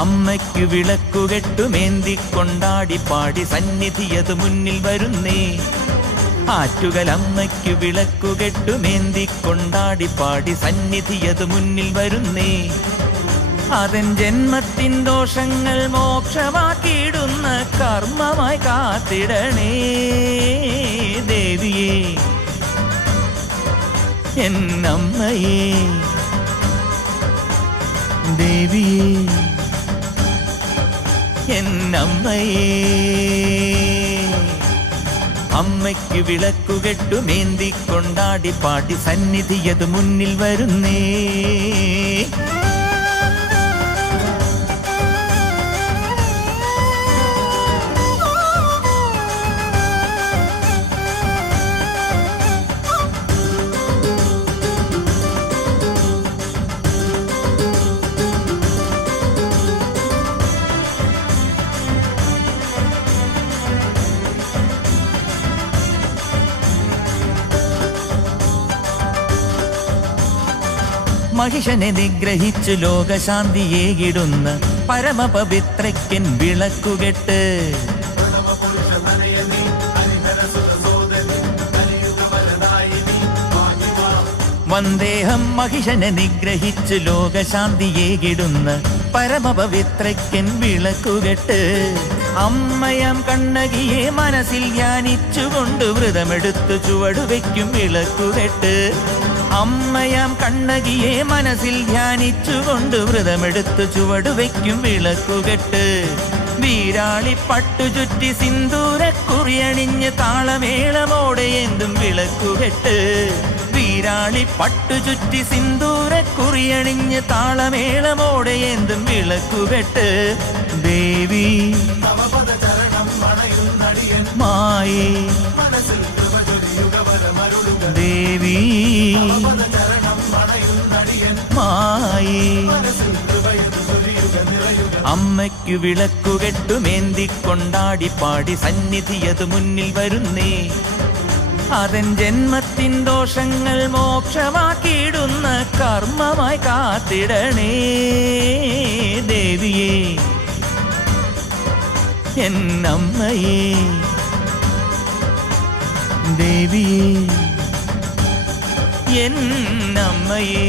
അമ്മയ്ക്കു വിളക്കുകെട്ടുമേന്തിക്കൊണ്ടാടി പാടി സന്നിധിയതു മുന്നിൽ വരുന്നേ. ആറ്റുകലമ്മയ്ക്കു വിളക്കുകെട്ടുമേന്തിക്കൊണ്ടാടി പാടി സന്നിധിയതു മുന്നിൽ വരുന്നേ. അതൻ ജന്മത്തിൻ ദോഷങ്ങൾ മോക്ഷമാക്കിയിടുന്ന കർമ്മമായി കാത്തിടണേ ദേവിയേ, എന്നമ്മയേ ദേവിയേ, എന്നമ്മയേ. അമ്മയ്ക്കു വിളക്കുകെട്ടുമേന്തിക്കൊണ്ടാടി പാടി സന്നിധിയതു മുന്നിൽ വരുന്നേ. മഹിഷനെ നിഗ്രഹിച്ചു ലോകശാന്തിയേകിടുന്ന പരമപവിത്രയ്ക്കൻ വിളക്കുകെട്ട്. വന്ദേഹം മഹിഷനെ നിഗ്രഹിച്ചു ലോകശാന്തിയേകിടുന്ന പരമപവിത്രയ്ക്കൻ വിളക്കുകെട്ട്. അമ്മയാം കണ്ണകിയെ മനസ്സിൽ ധ്യാനിച്ചുകൊണ്ട് വ്രതമെടുത്തു ചുവടുവയ്ക്കും വിളക്കുകെട്ട്. അമ്മയാം കണ്ണകിയെ മനസ്സിൽ ധ്യാനിച്ചുകൊണ്ട് വ്രതമെടുത്തു ചുവടുവയ്ക്കും വിളക്കുകെട്ട്. വീരാളി പട്ടുചുറ്റി സിന്ദൂരക്കുറിയണിഞ്ഞ് താളമേളമോടെ എന്തും വിളക്കുകെട്ട്. വീരാളി പട്ടുചുറ്റി സിന്ദൂരക്കുറിയണിഞ്ഞ് താളമേളമോടെ എന്തും വിളക്കുകെട്ട്. ദേവി മായേ ദേവി മായേ. അമ്മയ്ക്കു വിളക്കുകെട്ടുമേന്തിക്കൊണ്ടാടി പാടി സന്നിധിയതു മുന്നിൽ വരുന്നേ. അതൻ ജന്മത്തിൻ ദോഷങ്ങൾ മോക്ഷമാക്കിയിടുന്ന കർമ്മമായി കാത്തിടണേ ദേവിയേ, എന്നമ്മയേ ദേവിയേ, എന്നമ്മയേ.